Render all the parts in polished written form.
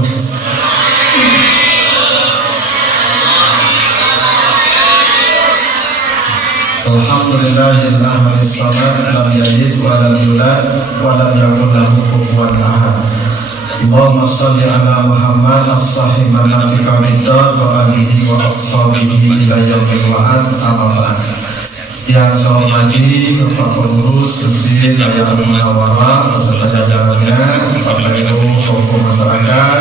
wabarakatuh. Alhamdulillahil ahmadis samad lam yalid wa lam yulad wa lam yakul lahu kufuwan ahad. Allahumma shalli ala Muhammad afsahi manatika ridha wa alihi wa ashabihi ila yaumil wa'ad. Amma ba'd. Yang saya hormati Bapak Pengurus Masjid Raya Al-Munawwarah beserta jajarannya, Bapak Ibu tokoh masyarakat,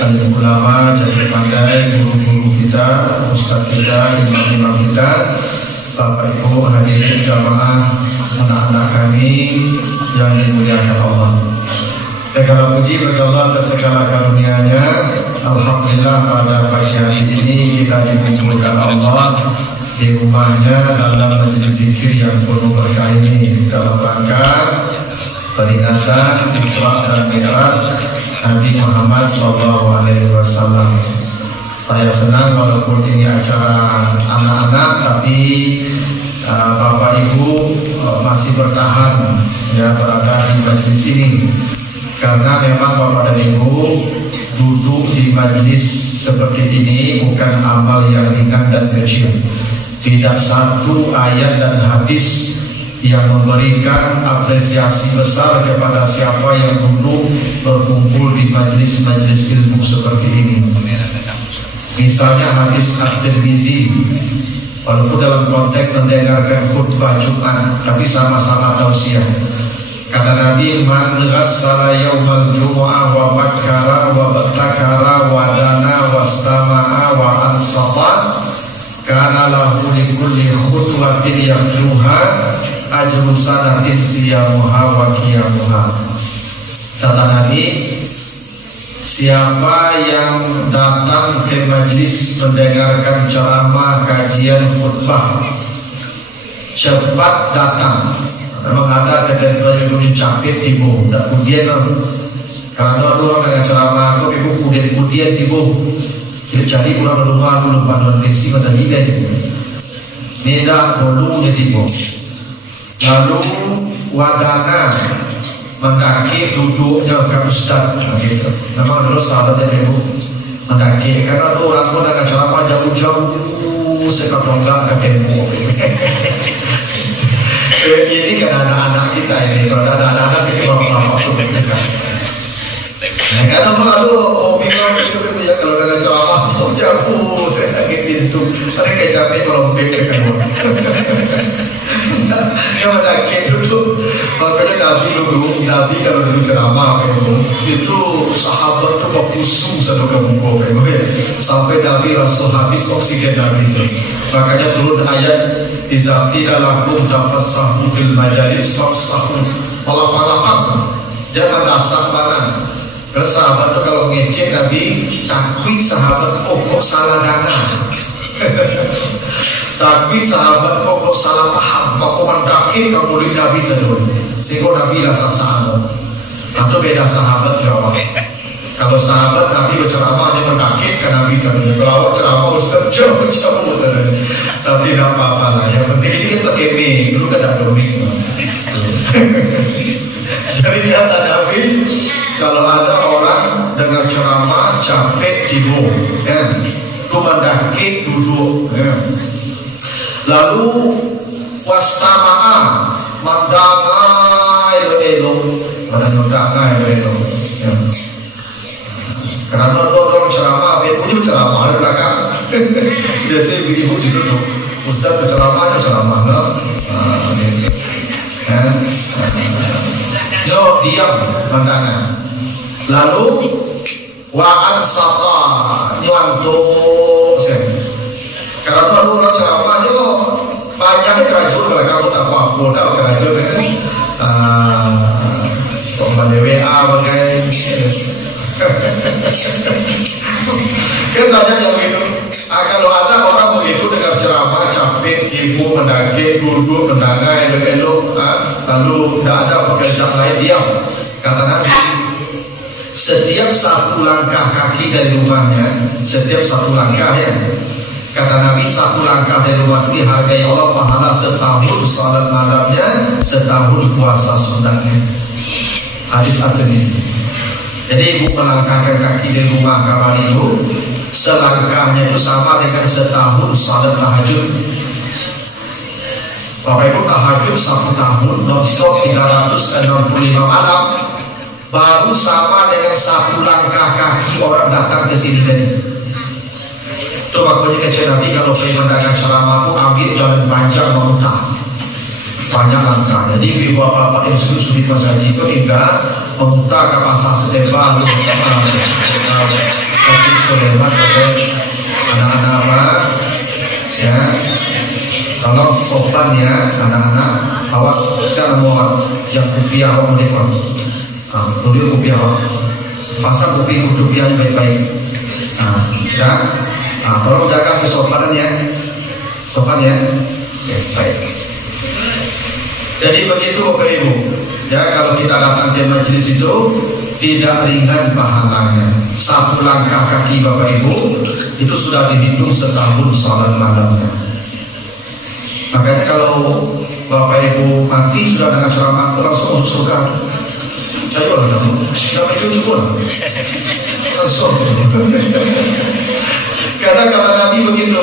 alim ulama, jadi pandai, guru-guru kita, ustaz kita, imam-imam kita, Bapak Ibu hadirin jamaah, anak-anak kami yang dimuliakan Allah. Segala puji bagi Allah atas segala karunia-Nya. Alhamdulillah pada pagi hari ini kita dikumpulkan Allah di rumahnya dalam majelis zikir yang penuh berkah ini dalam rangka peringatan Isra dan Mi'raj Nabi Muhammad SAW. Saya senang walaupun ini acara anak-anak, tapi Bapak Ibu masih bertahan ya berada di majelis ini, karena memang Bapak dan Ibu duduk di majelis seperti ini bukan amal yang ringan dan kecil. Tidak satu ayat dan hadis yang memberikan apresiasi besar kepada siapa yang duduk berkumpul di majelis-majelis ilmu seperti ini. Misalnya hadis At-Tirmizi, walaupun dalam konteks mendengarkan khutbah Jumat, tapi sama-sama tausiah. Kata Nabi, man ghassala yaumal jumu'ah wa bakkara wa batakara wa dana wa stama'a wa ansata kana lahu li kulli khutwatin yaqduha ajru sanatin siyamuha wa qiyamuha. Kata Nabi, siapa yang datang ke majlis mendengarkan ceramah, kajian, khutbah, cepat datang. Memang ada ketentuan yang capek ibu, tak kemudian karena orang dengan ceramah aku ibu kemudian ibu jadi kurang rumah dulu pada resi pada nilai ini dah dulu jadi ibu. Lalu wadana mendaki duduknya ke ustaz gitu. Memang dulu sahabatnya ibu mendaki karena tu orang pun dengan ceramah jauh-jauh sekatongkak ke demo. Ini kan anak-anak kita ini, kalau ada anak-anak sih bapak-bapak tuh kan. Nah, karena lalu bingung itu ya kalau ada ceramah jauh saya sakit itu, ada kayak capek kalau pikir kan. Yang ada dulu, makanya Nabi kalau dulu ceramah itu sahabat tuh kok pusing satu kampung sampai Nabi langsung habis oksigen Nabi itu. Makanya turun ayat Iza qila lakum tafassahu fil majalis fafsahu, palap-palap jangan asal banan. Kalau sahabat itu kalau ngecek Nabi takwi sahabat kok salah dana. Takwi sahabat kok salah paham, kok mendaki kamu boleh Nabi sedul. Sehingga Nabi rasa sahabat. Atau beda sahabat jawab. Kalau sahabat Nabi berceramah dia mendaki ke Nabi sedul. Kalau ceramah Ustaz jauh. Tapi tidak apa-apa lah. Yang penting ini kita pakai mie. Dulu kan ada mie. Jadi dia kata Nabi, kalau ada orang dengan ceramah capek tidur, itu mendaki duduk. Lalu wastama'a mandangai elo, mandangai elo. Karena orang ceramah, ibu ceramah di belakang. Biasanya ibu duduk, Ustaz berceramah, yo diam pandangan. Lalu wa'an sata nyuantuk sen. Karena orang ceramah yo banyaknya kerajul kalau kamu tak apa-apa, tak kerajul kan? Pembeli WA bagai. Kan tanya yang itu. Kalau ada orang begitu dengan ceramah capek, ibu mendaki, duduk, mendangai, elok, lalu tidak ada pekerjaan lain diam. Kata Nabi, setiap satu langkah kaki dari rumahnya, setiap satu langkah ya. Kata Nabi, satu langkah dari rumah itu dihargai Allah pahala setahun salat malamnya, setahun puasa sunatnya. Hadis At-Tirmizi. Jadi ibu melangkahkan kaki di rumah kamar itu, selangkahnya itu sama dengan setahun salat tahajud. Bapak ibu tahajud 1 tahun non-stop 365 malam, baru sama dengan 1 langkah kaki orang datang ke sini tadi. Itu makanya kecil nanti kalau pengen mendengar ceramahku, ambil jalan panjang memutar banyak langkah. Jadi ibu bapak yang sulit masa itu hingga memutar ke pasar Setebal, Sulaiman, anak-anak apa ya, kalau sopan ya anak-anak awak sekarang mau yang rupiah awak mendepan dulu rupiah awak pasang rupiah yang baik-baik ya, tolong jaga kesopanan ya, sopan ya. Oke, baik. Jadi begitu Bapak Ibu ya, kalau kita datang ke majelis itu tidak ringan pahalanya. 1 langkah kaki Bapak Ibu itu sudah dihitung setahun salat malamnya. Makanya kalau Bapak Ibu mati sudah dengan ceramah langsung masuk surga. Saya ulang kamu, sampai itu semua langsung. Karena kata Nabi begitu,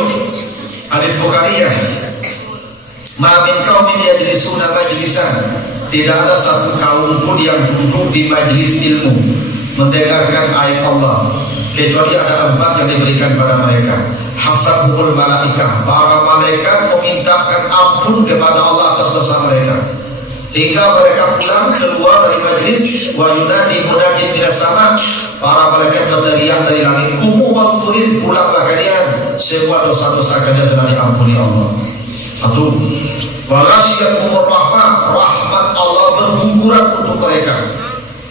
hadis Bukhari ya, Ma'amin qaumin yajlisuna majlisan, tidak ada satu kaum pun yang duduk di majlis ilmu mendengarkan ayat Allah kecuali ada 4 yang diberikan pada mereka. Hafathul malaikah, para malaikat memintakan ampun kepada Allah atas dosa mereka hingga mereka pulang keluar dari majlis. Wa yunadi munadin minas sama, para malaikat berteriak dari langit, kumu maghfurin, pulanglah kalian, semua dosa-dosa kalian telah diampuni Allah. 1. Wa ghasyiyatuhur rahmah, rahmat Allah berguguran untuk mereka.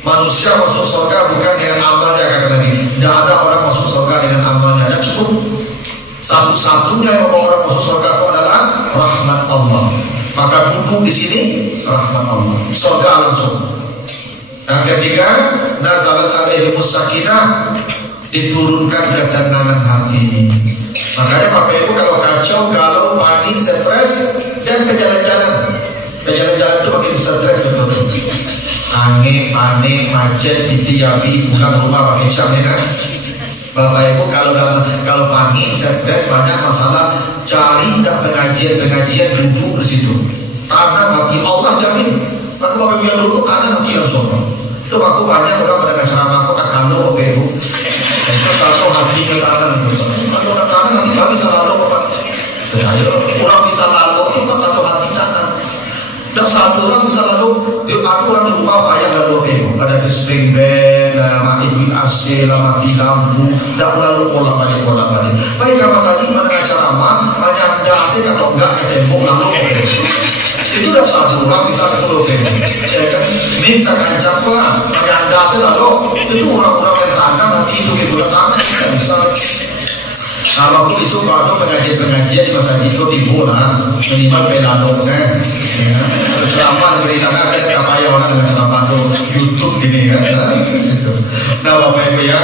Manusia masuk surga bukan dengan amalnya, kata Nabi. Tidak ada orang masuk surga dengan amalnya, ada cukup. Satu-satunya yang membawa orang masuk surga itu adalah rahmat Allah. Maka duduk di sini rahmat Allah, surga langsung. Yang ketiga, nazalat alaihimus sakinah, diturunkan ketenangan hati. Makanya Bapak Ibu kalau kacau, galau, panik, stres, jangan ke jalan-jalan. Ke jalan-jalan itu makin stres betul. Angin, panik, macet, ditiapi, pulang rumah pakai jaminan. Bapak Ibu kalau panik, stres, banyak masalah, cari tak pengajian duduk di situ. Karena bagi Allah jamin. Maka Bapak Ibu yang duduk ada hati langsung. Itu aku banyak orang pada ceramah aku tak kalau Bapak Ibu. Itu kalau hati ke kanan. Kalau ke kanan nanti kami bisa lalu Bapak. Saya orang bisa lalu atau hati kanan. Dan 1 orang bisa lalu. Aku orang di rumah ayah lalu Bapak Ibu. Ada display band, mati AC, mati lampu. Tak lalu bolak-balik. Baik kalau saja mendengar ceramah, hanya ada AC atau enggak ke tembok lalu. Itu udah 1 orang bisa ketemu ya kan? Minta kancap lah, yang dasar lalu itu orang-orang yang tandang nanti itu gitu datang bisa. Kalau aku besok ada pengajian di masa itu di bola minimal pedadong saya. Ceramah dari tangga ada apa ya orang dengan ceramah itu YouTube gini kan? Nah Bapak Ibu ya,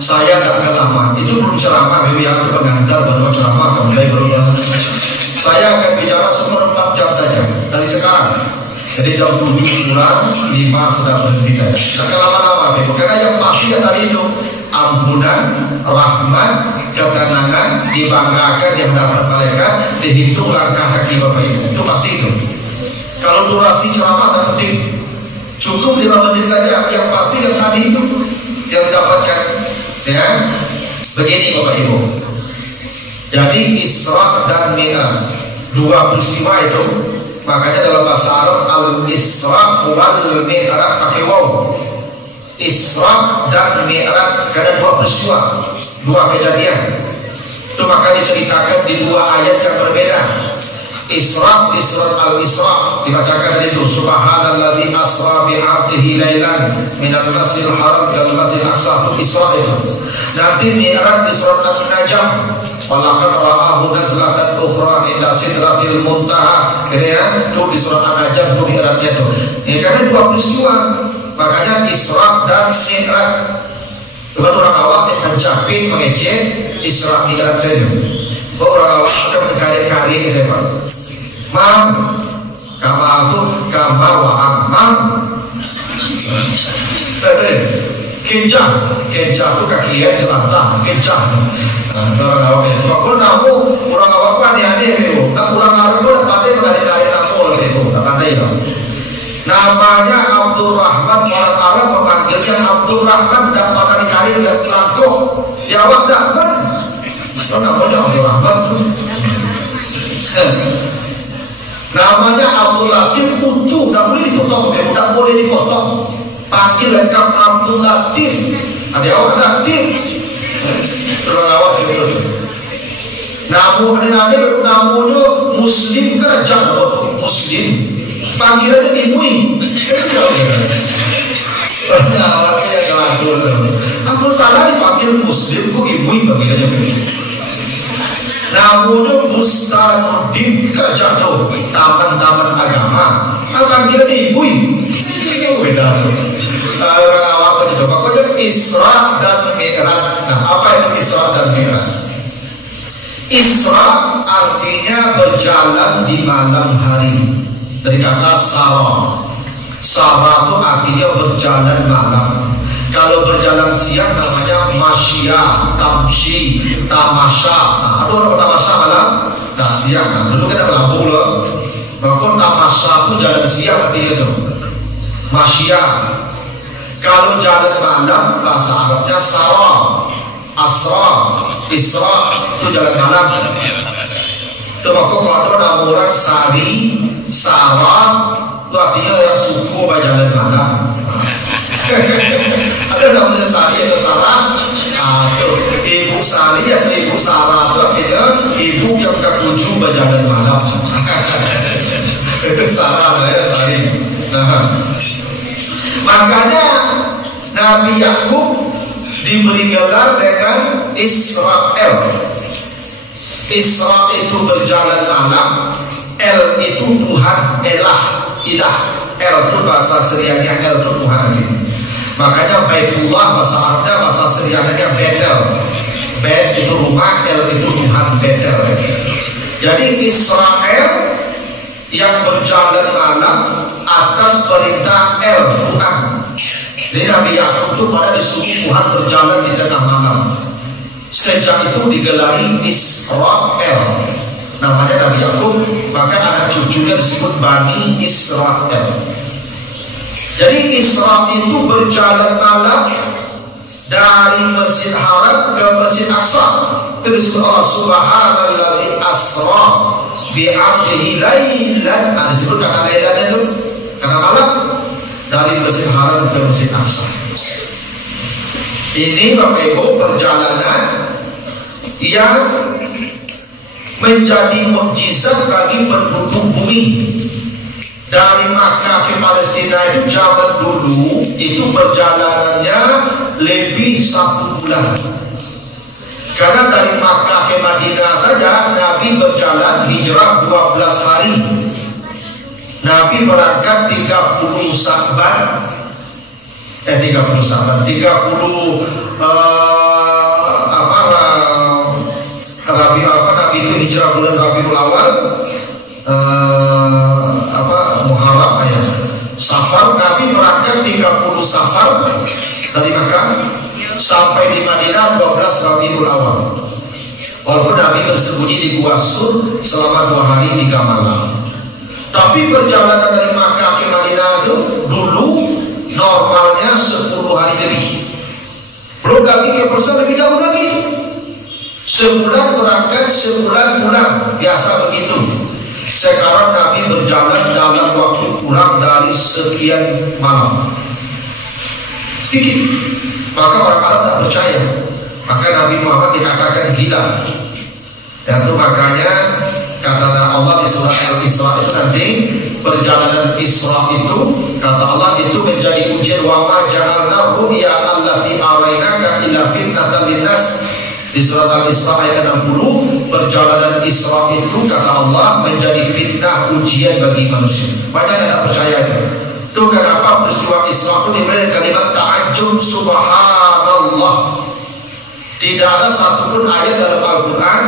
saya tidak lama itu belum ceramah, Ibu ya, pengantar baru ceramah mulai baru. Saya akan bicara seperempat jam saja dari sekarang. Jadi jam 7 kurang 5 sudah berhenti saya. Jangan lama-lama, karena yang pasti yang tadi itu ampunan, rahmat, ketenangan, dibanggakan yang dapat mereka, dihitung langkah kaki Bapak Ibu. Itu pasti itu. Kalau durasi ceramah tidak penting, cukup 5 menit saja. Yang pasti yang tadi itu yang didapatkan. Ya, begini Bapak Ibu. Jadi Isra dan Mi'raj 2 peristiwa itu, makanya dalam bahasa Arab al-Isra wal Mi'raj pakai waw. Isra dan Mi'raj karena 2 peristiwa, 2 kejadian. Itu maka diceritakan di 2 ayat yang berbeda. Isra di surat Al-Isra dibacakan itu Subhanalladzi asra bi'abdihi lailan minal masjidil haram ila masjidil aqsa, Isra itu. Nanti Mi'raj di surat An-Najm, walaqad ra'ahu nazlatan ukhra inda sidratil muntaha. Kira itu di surat An-Najm itu Mi'rajnya itu. Ini karena 2 peristiwa, makanya Isra dan Mi'raj. Bukan orang awam yang mencapin, mengecek Isra Mi'raj saja. Orang awam akan berkali-kali saya Pak. Mam kama wa amam. Kencang itu kakian jelantah, kencang. Orang awak itu, kalau namu orang awak apa aneh-aneh itu, tak orang Arab itu tak pandai mengalir-alir nasol itu, tak pandai itu. Namanya Abdurrahman, orang Arab memanggilnya Abdurrahman dan pada dikali lihat langkung, jawab tak kan? Kalau namanya Abdurrahman tu. Namanya Abdul Latif Putu, tak boleh dipotong, tak boleh dipotong. Panggil lengkap Abdul Latif. Ada awak Latif. Orang awak itu. Namanya Muslim kerajaan Muslim. Panggilannya Imui. Orang awaknya kalau aku salah dipanggil Muslim, kok Imui panggilannya begitu. Namanya Mustanuddin kerajaan taman-taman agama. Panggilannya Imui. Ini beda. Orang awak itu coba kau Isra dan Mi'raj. Nah, apa itu Isra dan Mi'raj? Isra artinya berjalan di malam hari. Dari kata Sara. Sara itu artinya berjalan malam. Kalau berjalan siang namanya Masya, Tamshi, Tamasya. Nah, ada orang tamasya malam? Nah, siang. Nah, dulu kan ada lampu loh. Maka tamasya itu jalan siang artinya itu. Masya. Kalau jalan malam bahasa Arabnya Sara, Asra, Isra itu jalan malam. Termasuk kalau ada nama orang Sari, Sarah itu artinya yang suku berjalan malam. Ada namanya Sari atau Sarah. Ibu Sari atau Ibu Sarah itu artinya ibu yang ketujuh berjalan malam. Itu Sarah ya Sari. Makanya Nabi Yakub diberi gelar dengan Israel. Isra itu berjalan malam, El itu Tuhan, Ilah. El itu bahasa Syrianya, El itu Tuhan. Makanya Baitullah bahasa Arabnya, bahasa Syrianya Betel. Bet itu rumah, El itu Tuhan, Betel. Jadi Israel yang berjalan malam atas perintah El Tuhan. Jadi Nabi Yakub itu pada disuruh Tuhan berjalan di tengah malam. Sejak itu digelari Israel. Namanya Nabi Yakub, maka anak cucunya disebut Bani Israel. Jadi Isra itu berjalan malam dari Masjid Haram ke Masjid Aqsa. Terus Allah Subhanallazi asra bi'abdihi lailan. Disebut kata lailan itu karena malam dari Masjid Haram ke Masjid Aqsa. Ini Bapak Ibu perjalanan yang menjadi mukjizat bagi penduduk bumi. Dari Makkah ke Palestina itu zaman dulu itu perjalanannya lebih 1 bulan. Karena dari Makkah ke Madinah saja Nabi berjalan hijrah 12 hari. Nabi berangkat 30 Sya'ban. 30 Sya'ban, 30 Nabi itu hijrah bulan Rabiul Awal, Muharram Safar. Nabi berangkat 30 Safar dari Makkah sampai di Madinah 12 Rabiul Awal. Walaupun Nabi bersembunyi di Gua Sur selama 2 hari 3 malam. Tapi perjalanan dari Makkah ke Madinah itu dulu normalnya 10 hari lebih. Belum lagi ke Persia lebih jauh lagi. Sebulan berangkat, sebulan pulang, biasa begitu. Sekarang Nabi berjalan dalam waktu pulang dari sekian malam. Sedikit. Maka orang Arab tak percaya. Maka Nabi Muhammad dikatakan gila. Dan itu makanya kata Allah di surah Al-Isra itu nanti perjalanan Isra itu kata Allah itu menjadi ujian wa ma ja'alna ru'ya allati arainaka illa fitnatan linnas. Di surat Al-Isra ayat 60 perjalanan Isra itu kata Allah menjadi fitnah ujian bagi manusia. Banyak yang tak percaya itu. Itu kenapa peristiwa Isra itu diberi kalimat ta'ajjub subhanallah. Tidak ada satupun ayat dalam Al-Quran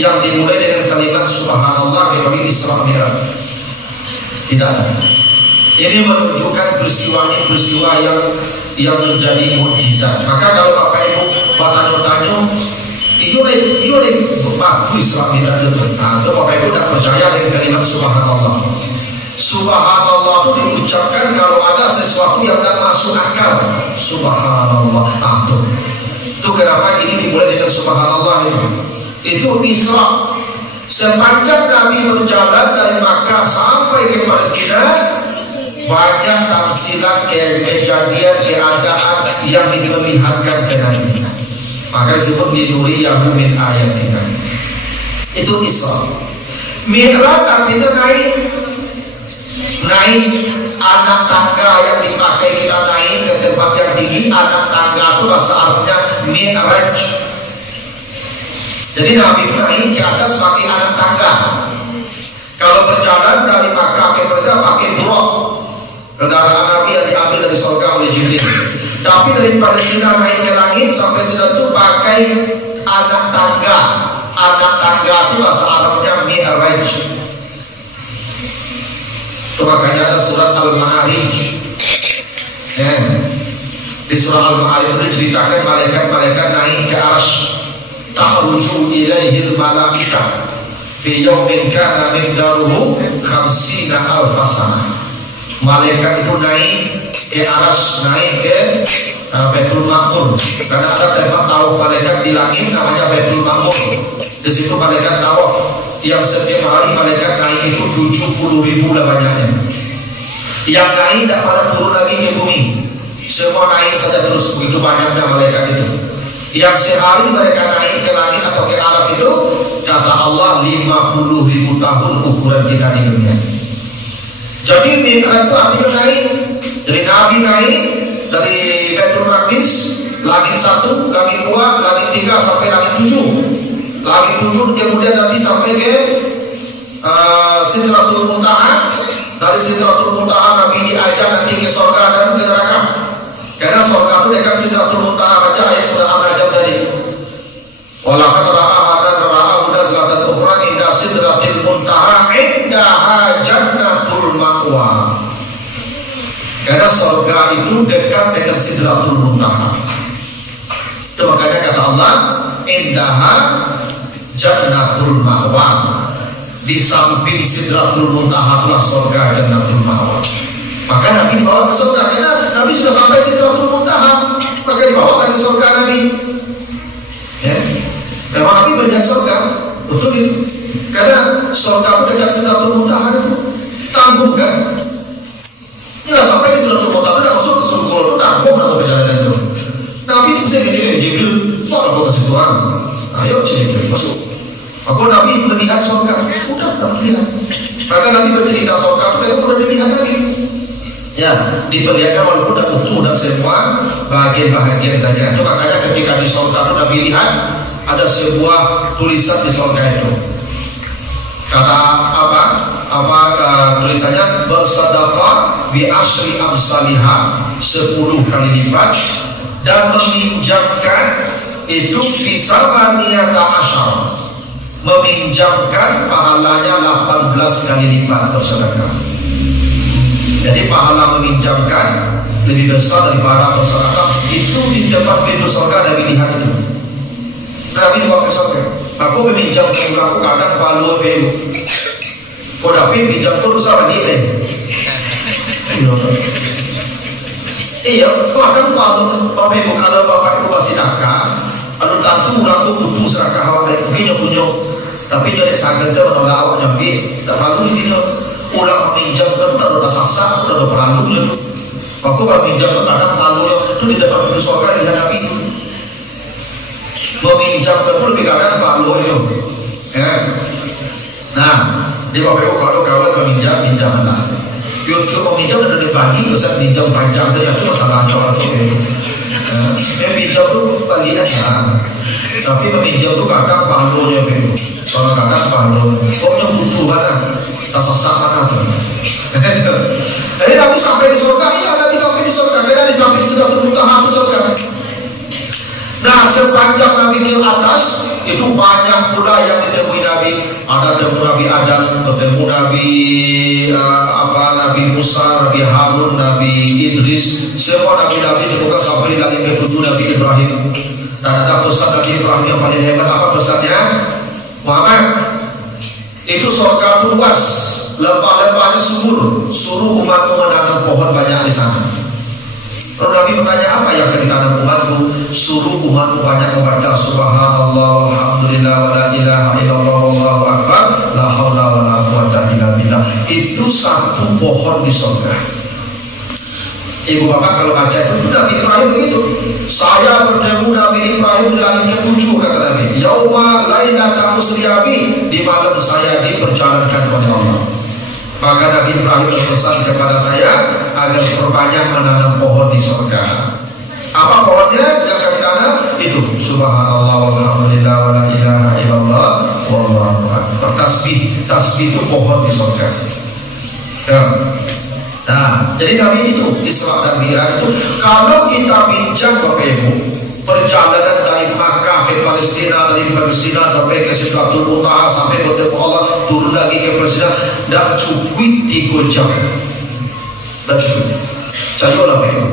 yang dimulai dengan kalimat subhanallah kecuali Isra Mi'raj. Tidak. Ini menunjukkan peristiwa ini peristiwa yang yang menjadi mukjizat. Maka kalau Bapak Ibu bertanya-tanya, itu bagus lah kita itu. Nah, itu Bapak Ibu tidak percaya dengan kalimat subhanallah. Subhanallah itu diucapkan kalau ada sesuatu yang tak masuk akal. Subhanallah. Itu kenapa ini dimulai dengan subhanallah itu. Itu Isra. Sepanjang Nabi berjalan dari Makkah sampai ke Palestina, banyak tafsiran kejadian keadaan yang diperlihatkan ke Nabi. Maka disebut dinuriyahu min ayatina. Itu Isra. Mi'raj artinya naik anak tangga yang dipakai kita naik ke tempat yang tinggi. Anak tangga itu bahasa Arabnya Mi'raj. Jadi Nabi naik ke atas pakai anak tangga. Kalau berjalan dari Makkah ke Palestina pakai buraq, kendaraan Nabi yang diambil dari surga oleh Jibril. Tapi dari Palestina naik ke langit sampai sudah itu pakai anak tangga. Anak tangga itu bahasa Arabnya Mi'raj. Itu makanya ada surat Al-Ma'arij. Di surah Al-Ma'arij itu diceritakan malaikat-malaikat naik ke arsy. Ta'ruju ilaihil malaikah fi yawmin kana miqdaruhu 50,000 sana. Malaikat itu naik ke aras, naik ke Baitul Ma'mur. Karena ada tempat tawaf malaikat di langit namanya Baitul Ma'mur. Di situ malaikat tawaf yang setiap hari malaikat naik itu 70.000 lah banyaknya. Yang naik tidak pada turun lagi ke bumi, semua naik saja terus, begitu banyaknya malaikat itu. Yang sehari mereka naik ke langit atau ke aras itu, kata Allah 50.000 tahun ukuran kita di dunia. Jadi Mi'raj itu artinya naik. Dari Nabi naik dari Baitul Maqdis, langit 1, langit 2, langit 3 sampai langit 7. Langit 7 kemudian nanti sampai ke Sidratul Muntaha. Dari Sidratul Muntaha Nabi diajak nanti ke surga dan ke neraka. Karena surga itu dekat Sidratul Muntaha. Baca ayat surah An-Najm tadi. Walaqad ra'a mudzatan ukhra inda Sidratil Muntaha indaha jannatul ma'wa. Karena surga itu dekat dengan Sidratul Muntaha. Itu makanya kata Allah indaha jannatul ma'wa. Di samping Sidratul Muntaha itulah surga jannatul ma'wa. Maka Nabi dibawa ke surga karena Nabi sudah sampai Sidratul Muntaha, maka dibawa ke surga Nabi. Ya, memang Nabi berjanji surga, betul itu. Karena surga itu dekat Sidratul Muntaha itu tanggung kan? Tidak sampai di Sidratul Muntaha tidak masuk ke surga itu tanggung atau perjalanan itu. Nabi itu sendiri Jibril, soal kau kasih Tuhan, ayo Jibril masuk. Maka Nabi melihat surga, udah tak melihat. Maka Nabi bercerita surga itu sudah dilihat lagi. Ya, diperlihatkan walaupun tidak utuh dan semua bagian-bagian saja. Itu makanya ketika di surga itu Nabi lihat ada sebuah tulisan di surga itu. Kata tulisannya bersedekah bi asyri amsalihah 10 kali lipat dan meminjamkan itu bisa maniyata asyar. Meminjamkan pahalanya 18 kali lipat bersedekah. Jadi pahala meminjamkan lebih besar daripada bersedekah. Itu di depan pintu surga Nabi lihat itu. Nabi dibawa ke surga. Aku meminjam ke aku kadang palu belu. Kau tapi pinjam terus sama dia. Iya, kadang palu pakai kalau bapak itu masih nakal. Aduh tantu orang tu butuh serakah awak mungkin punya. Tapi jadi sangat saya menolak awak nyambi. Tak perlu di sini. Orang meminjam kan udah ada sasa, udah ada pelalunya. Aku meminjam kan kadang pelalunya itu di depan pintu surga di Nabi. Meminjam kan lebih kadang pelalunya. Ya. Nah, di Bapak Ibu kalau kawan meminjam, minjamlah. Yusuf meminjam udah dibagi, bisa pinjam panjang saja itu masalahnya orang itu. Meminjam itu bagian ya. Tapi meminjam itu kadang pelalunya itu. Kalau kadang pelalunya, pokoknya butuhan. Sesama kan. Jadi Nabi sampai di surga, iya Nabi sampai di surga. Karena di samping Sidratul Muntaha di surga. Nah sepanjang Nabi di atas itu banyak pula yang ditemui Nabi. Ada temu Nabi Adam, ketemu Nabi Nabi Musa, Nabi Harun, Nabi Idris, semua nabi-nabi bukan sampai lagi ke tujuh Nabi Ibrahim. Dan ada pesan Nabi Ibrahim yang paling hebat. Apa pesannya? Muhammad, itu surga luas, lembah-lembahnya subur, suruh umatmu menanam pohon banyak di sana. Lalu Nabi bertanya, apa yang akan ditanam umatku? Suruh umatku banyak membaca Subhanallah, Alhamdulillah, wa la ilaha illallah, wallahu akbar, la haula wa la quwwata illa billah. Itu satu pohon di surga. Ibu bapak kalau baca itu Nabi Ibrahim begitu. Saya bertemu Nabi Ibrahim di langit ke-7, kata Nabi. Yauma lailata musriyabi, di malam saya diperjalankan oleh Allah. Maka Nabi Ibrahim berpesan kepada saya agar perbanyak menanam pohon di surga. Apa pohonnya yang akan ditanam? Itu Subhanallah walhamdulillah wa la ilaha illallah wallahu akbar. Tasbih itu pohon di surga. Nah, jadi Nabi itu Isra dan Mi'raj itu kalau kita bincang Bapak Ibu, perjalanan dari Makkah ke Palestina, dari Palestina sampai ke Sidratul Muntaha, sampai bertemu Allah, turun lagi ke Palestina, dan cukup 3 jam. Dan cukup. Cayolah Bapak Ibu.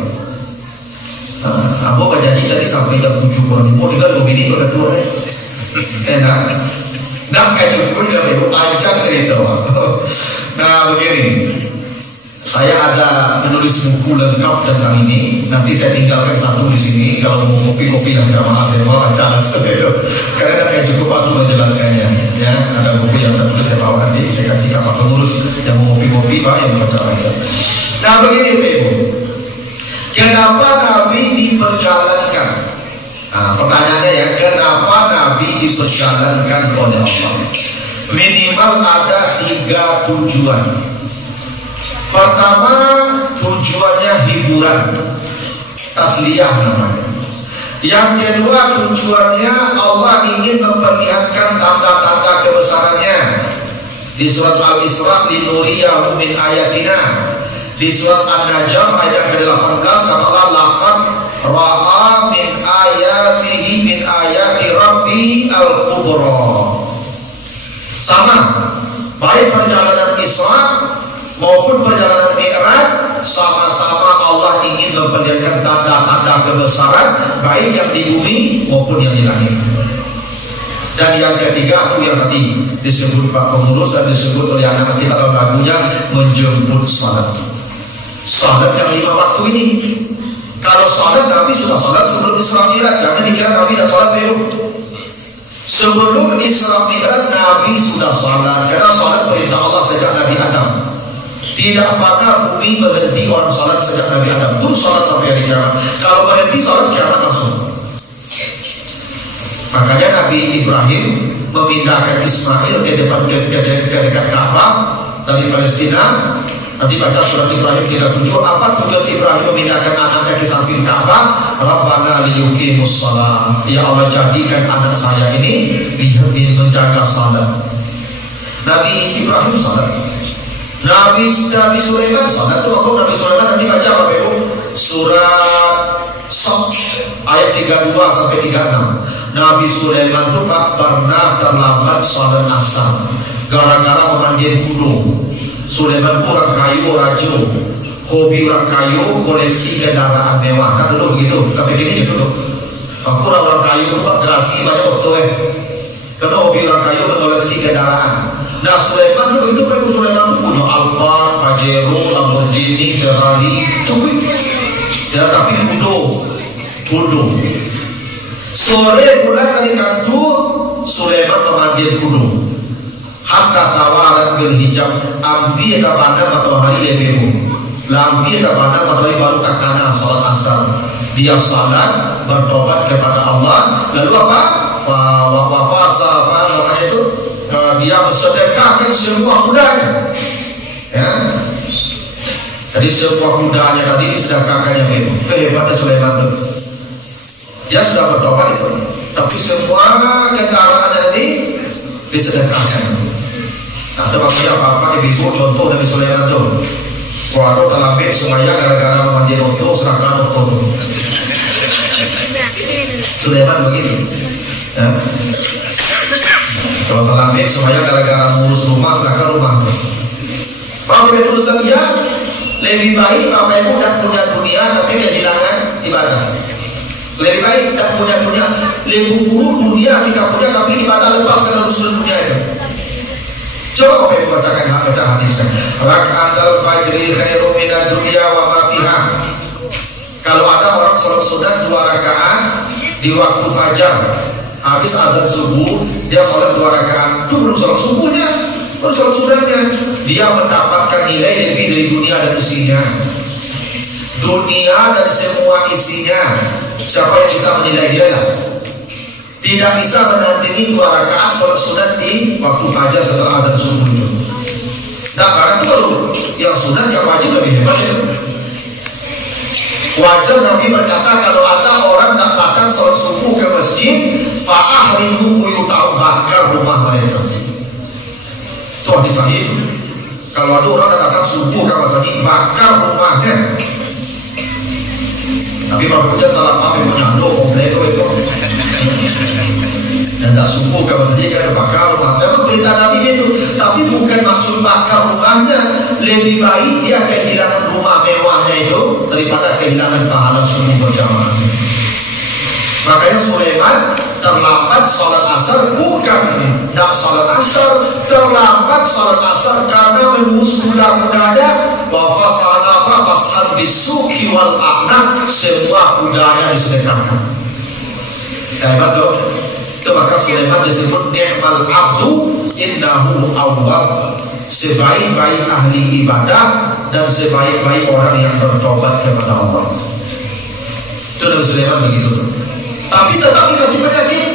Aku berjanji tadi sampai jam 7 kurang 5, tinggal 2 minit kedua. Enak. Nah, kayak cukup Bapak Ibu, panjang cerita. Nah, begini. Saya ada menulis buku lengkap tentang ini. Nanti saya tinggalkan satu di sini. Kalau mau kopi-kopi yang mahal saya mau baca itu. Karena tidak cukup waktu menjelaskannya. Ya, ada buku yang tertulis saya bawa nanti. Saya kasih ke Pak Pengurus yang mau kopi-kopi Pak yang baca aja. Nah begini Ibu, kenapa Nabi diperjalankan? Nah, pertanyaannya ya, kenapa Nabi diperjalankan oleh Allah? Minimal ada 3 tujuan. Pertama, tujuannya hiburan, tasliyah namanya. Yang kedua, tujuannya Allah ingin memperlihatkan tanda-tanda kebesarannya. Di surat Al-Isra, linuriyahu min ayatina. Di surat An-Najm ayat ke-18 kata Allah, laqad ra'a min ayatihi min ayati rabbi al-kubra. Sama, baik perjalanan Isra maupun perjalanan Mi'raj, sama-sama Allah ingin memperlihatkan tanda-tanda kebesaran baik yang di bumi maupun yang di langit. Dan yang ketiga itu yang tadi disebut Pak Pengurus dan disebut oleh anak kita dalam lagunya, menjemput salat. Salat yang 5 waktu ini. Kalau salat Nabi sudah salat sebelum Isra Mi'raj, jangan dikira Nabi dah salat baru. Sebelum Isra Mi'raj Nabi sudah salat, karena salat perintah Allah sejak Nabi Adam. Tidak pernah bumi berhenti orang salat sejak Nabi Adam. Terus salat sampai hari kiamat. Kalau berhenti salat kiamat langsung. Makanya Nabi Ibrahim memindahkan Ismail ke depan ke dekat Ka'bah dari Palestina. Nanti baca surat Ibrahim 37. Apa tujuan Ibrahim memindahkan anaknya ke samping Ka'bah? Rabbana liyuqimus shalah. Ya Allah, jadikan anak saya ini menjaga salat. Nabi Ibrahim salat. Nabi Sulaiman salat. Itu waktu Nabi Sulaiman nanti baca Bapak Ibu surat Saf ayat 32 sampai 36. Nabi Sulaiman itu tak pernah terlambat salat asar gara-gara memanggil kudu. Sulaiman itu orang kayu, rajo, hobi orang kayu, koleksi kendaraan mewah. Kan dulu begitu, sampai gini dulu. Aku orang kayu itu gerasi banyak waktu karena hobi orang kayu mengoleksi kendaraan. Nah Sulaiman itu kayak Sulaiman itu punya Alphard, Pajero, Lamborghini, Ferrari, cukup. Ya tapi kudu. Sore bulan dari kantor Sulaiman memanggil kudu. Hatta tawaran berhijab ambil kepada matahari lebehu. Lampi kepada matahari baru takana salat asar. Dia salat bertobat kepada Allah. Lalu apa? Wapasa apa namanya itu? Dia bersedekahkan semua kudanya. Ya. Jadi semua kudanya tadi disedekahkannya begitu. Kehebatnya Sulaiman itu. Dia sudah bertobat itu. Tapi semua kendaraannya tadi disedekahkan. Nah, termasuk apa-apa ibu contoh Nabi Sulaiman itu. Waduh dalam bed semuanya gara-gara mandi roto serahkan roto. Sulaiman begini. Ya. Kalau dalam bed semuanya gara-gara ngurus rumah serahkan rumah. Bapak Ibu sekalian, lebih baik Bapak Ibu dan punya dunia tapi kehilangan ibadah. Lebih baik tak punya dunia, lebih buruk dunia kita punya tapi ibadah lepas ke urusan dunia itu. Coba Bapak Ibu baca hadisnya. Raka'atul fajri khairum minad dunya wa ma fiha. Kalau ada orang sholat sunat 2 rakaat di waktu fajar, habis azan subuh dia sholat 2 rakaat, itu belum sholat subuhnya, belum sholat sunatnya. Dia mendapatkan nilai lebih dari dunia dan isinya. Dunia dan semua isinya, siapa yang bisa menilai dia lah? Tidak bisa menandingi 2 rakaat sholat sunat di waktu fajar setelah azan subuh itu. Nah karena itu kalau yang sunat yang wajib lebih hebat itu. Wajar Nabi berkata kalau ada orang tak datang sholat subuh ke masjid, fa'ahriku buyutau, bakar rumah mereka. Itu hadis sahih. Kalau ada orang tak datang subuh ke masjid, bakar rumahnya. Tapi kalau kerja salah paham menyandu komplek itu dan tak subuh ke masjid kan bakar rumah. Memang perintah Nabi itu, tapi bukan maksud bakar rumahnya. Lebih baik dia kehilangan rumah mewahnya itu daripada kehilangan pahala subuh berjamaah. Makanya Sulaiman terlambat sholat asar, bukan nak sholat asar, terlambat sholat asar karena mengurus kuda-kudanya. Wafasana fashan bisuki wal a'naq, semua kudanya disedekahkan. Hebat tuh. Itu maka Sulaiman disebut ni'mal abdu innahu awwab. Sebaik-baik ahli ibadah dan sebaik-baik orang yang bertobat kepada Allah. Itu Nabi Sulaiman begitu. Tapi tetap dikasih penyakit.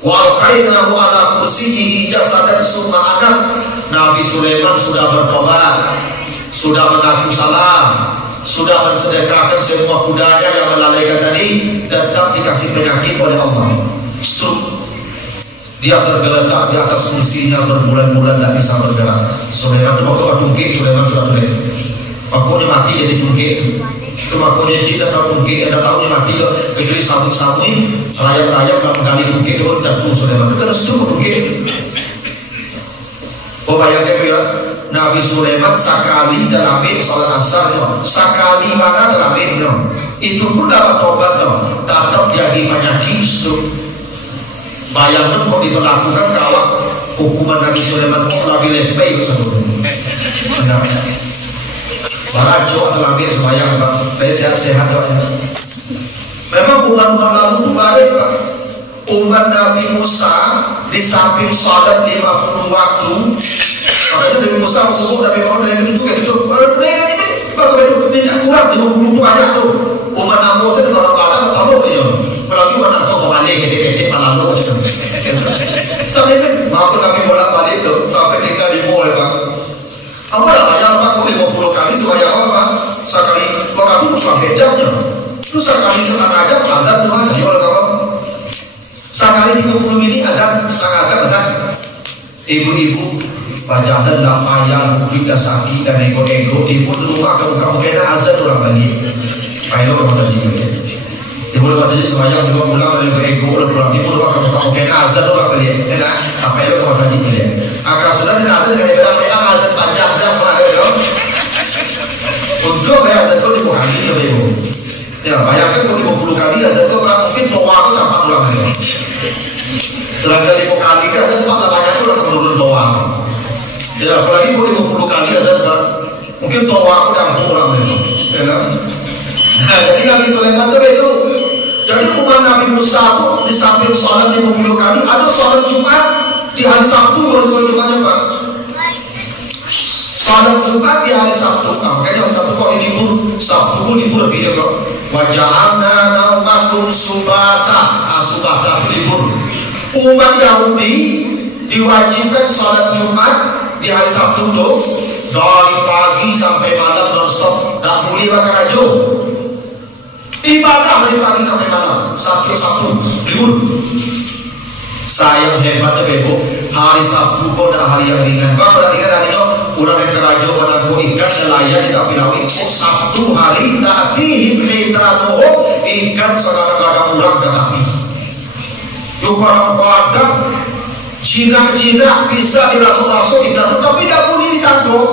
Wa alqainahu ala kursiyihi jasadan summa anak. Nabi Sulaiman sudah bertobat, sudah mengaku salah, sudah mensedekahkan semua kudanya yang melalaikan tadi, tetap dikasih penyakit oleh Allah. Stroke. Dia tergeletak di atas kursinya berbulan-bulan tidak bisa bergerak. Sulaiman itu waktu tungkik, Sulaiman sudah tulis. Waktu dia mati jadi tungkik. Itu waktu dia tidak tahu tungkik, tidak tahu dia mati. Kecuali sabun-sabun, rayap-rayap nak menggali tungkik itu tidak tahu Sulaiman. Itu terus itu tungkik. Oh bayangkan ya, Nabi Sulaiman sekali dalam sholat asar, sekali mana dalam itu pun dapat tobat, tetap dia dimanyaki stroke. Bayangkan kok diberlakukan kalau hukuman Nabi Sulaiman kok lebih lebih sebelumnya. Barajo atau lebih sebayang sehat-sehat doanya. Memang umat-umat lalu itu baik Pak. Umat Nabi Musa di samping salat 50 waktu, makanya Nabi Musa sebut Nabi Muhammad yang itu kayak gitu. Ini kalau tidak kurang 50 ayat tuh. Umat Nabi Musa itu orang-orang tak tahu dia. Kalau kita nak tahu kembali ketik-ketik malam macam tu. Tapi maaf kami bolak-balik tu sampai 3,000 Pak. Apa dah bayar Pak 50 kali supaya apa? Sekali waktu itu pakai jamnya. Tu sekali setengah jam azan tu mana jual kawan. Sekali 30 minit azan setengah jam azan. Ibu-ibu pajadan dah payah, kita sakit dan ego-ego. Ibu rumah kamu kena azan orang balik. Ayo kamu tadi. Ibu lepas jadi semayang juga pulang dari ego udah pulang. Ibu lepas kamu kena azan orang balik. Enak. Apa itu kamu tadi ni? Akak sudah di azan kalau bilang dia azan panjang azan mana ada? Untuk bayar azan tu 50 kali ya ibu. Ya bayangkan kalau 50 kali azan tu mungkin doa tu sampai pulang ni. Selangkah 50 kali azan tu tak banyak tu dah menurun doa. Ya apalagi kalau 50 kali azan mungkin doa aku dah pulang ni. Nah, jadi Nabi Sulaiman itu jadi umat Nabi Musa di samping sholat 50 kali ada sholat Jumat di hari Sabtu. Kalau sholat Jumatnya Pak, sholat Jumat di hari Sabtu. Makanya hari Sabtu kok libur, Sabtu pun libur lebih ya kok. Waja'alna naumakum subata, subata libur. Umat Yahudi diwajibkan sholat Jumat di hari Sabtu tuh dari pagi sampai malam non-stop, tak boleh makan aja. Ibadah dari pagi sampai malam, Sabtu libur. Sayang hebatnya bebo, hari Sabtu kok dah hari yang ringan. Bang berarti kan hari itu orang yang kerajo pada ikan nelayan di tapi lawi. Sabtu hari nanti himrita tuh ikan kadang-kadang urang dan api. Yuk kadang-kadang jinak-jinak bisa dirasuk-rasuk ikan, tapi tak boleh ditangkap.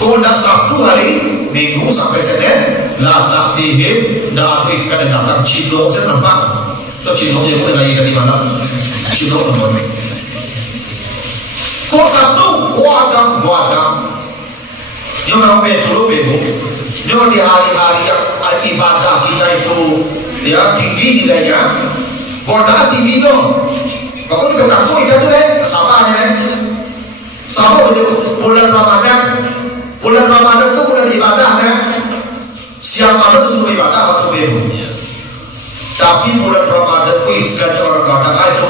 Kalau dah Sabtu hari Minggu sampai Senin lah tak dihim dah aku ikan dan datang Cino saya nampak tu Cino dia pun lagi dari mana Cino teman kau Sabtu wadang dia orang dulu dia di hari-hari yang ibadah kita itu dia tinggi nilainya kau dah tinggi dong kau juga tak tahu ikan tu sabar sabar bulan Ramadan itu bulan ibadah kan siapa pun suruh ibadah waktu beru tapi bulan Ramadan itu ikan orang kadang itu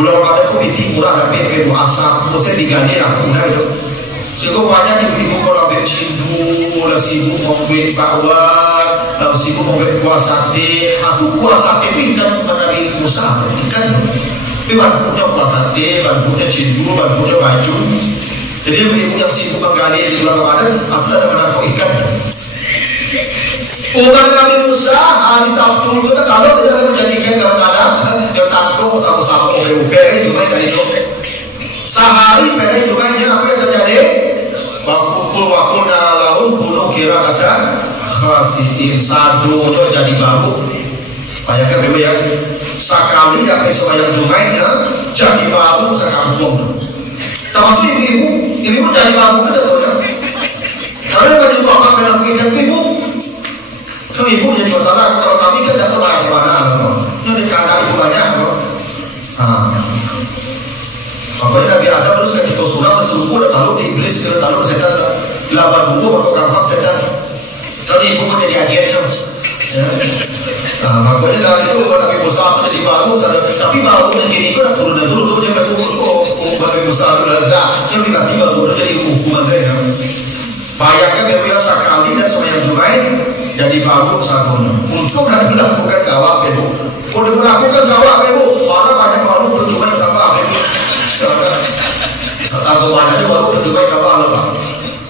bulan Ramadan itu bikin murah tapi beru asap mesti diganti aku itu sehingga banyak ibu-ibu kalau bercindu lah sibuk membuat bakwan lalu sibuk membuat kuah sate aku kuah sate itu ikan dari usaha ikan tapi bantunya kuah sate bantunya cindu bantunya baju. Jadi ibu yang sibuk menggali di bulan Ramadan, aku ada menangkap ikan. Umat Nabi Musa hari Sabtu itu kalau dia menjadikan Ramadan, dia tangkap sama-sama pere juga dari itu. Sehari pere juga yang apa yang terjadi? Wakul lalu gunung kira kata khasitin sadu itu jadi baru. Bayangkan ibu ya, sekali yang besok yang jumainya jadi baru sekampung. Termasuk ibu cari babu ke sebetulnya. Karena baju bapak memang ikan ibu. Kalau ibu jadi masalah. Kalau kami kan tidak tahu mana. Nanti kandang ibu banyak. Pokoknya Nabi Adam terus ketika surah berseluruh dan taruh di iblis, taruh di setan. 8 buku atau kampak setan. Tapi ibu kan jadi agennya. Makanya dari itu kalau Nabi Musa jadi baru, tapi baru yang gini itu dah turun tuh dia Nabi Musa berada, dia tiba-tiba baru jadi hukuman dia. Bayangkan dia biasa sekali dan semuanya Jumaid jadi baru satunya. Untuk melakukan gawat itu, untuk melakukan gawat itu, orang banyak baru berjumpa yang gawat itu. Atau banyaknya baru berjumpa yang gawat apa?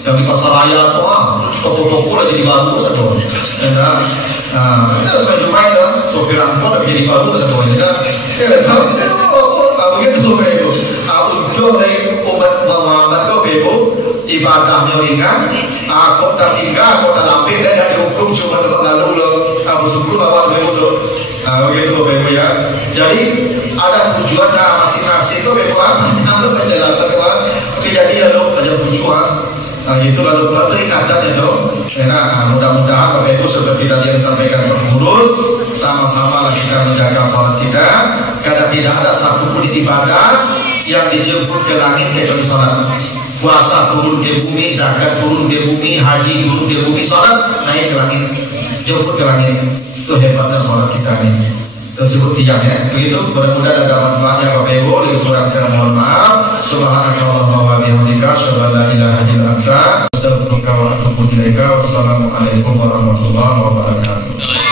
Yang di pasar raya tuh, toko-toko lagi jadi baru satunya. Kita sampai Jumaid lah, sopir angkot jadi baru satunya. Begitu begitu. Untuk dari umat Muhammad itu begitu ibadahnya ringan. Aku tak tinggal, aku tak lapis dan dari hukum cuma untuk lalu lo. Aku syukur bahwa begitu. Begitu begitu ya. Jadi ada tujuan masing-masing itu begitu apa? Anda penjelasan apa? Kejadian lo ada tujuan. Itu lalu ikatan ya dong. Karena mudah-mudahan Bapak Ibu seperti tadi yang disampaikan Pak Guru, sama-sama kita menjaga sholat kita. Karena tidak ada satupun ibadah yang dijemput ke langit kecuali sholat. Puasa turun ke bumi, zakat turun ke bumi, haji turun ke bumi, sholat naik ke langit, jemput ke langit. Itu hebatnya sholat kita ini. Tersebut tiga ya. Begitu, mudah-mudahan ada manfaatnya Bapak Ibu. Lebih kurang saya mohon maaf. Subhanakallahumma wa bihamdika, asyhadu an la ilaha illa anta, astaghfiruka wa atubu ilaika. Wassalamualaikum warahmatullahi wabarakatuh.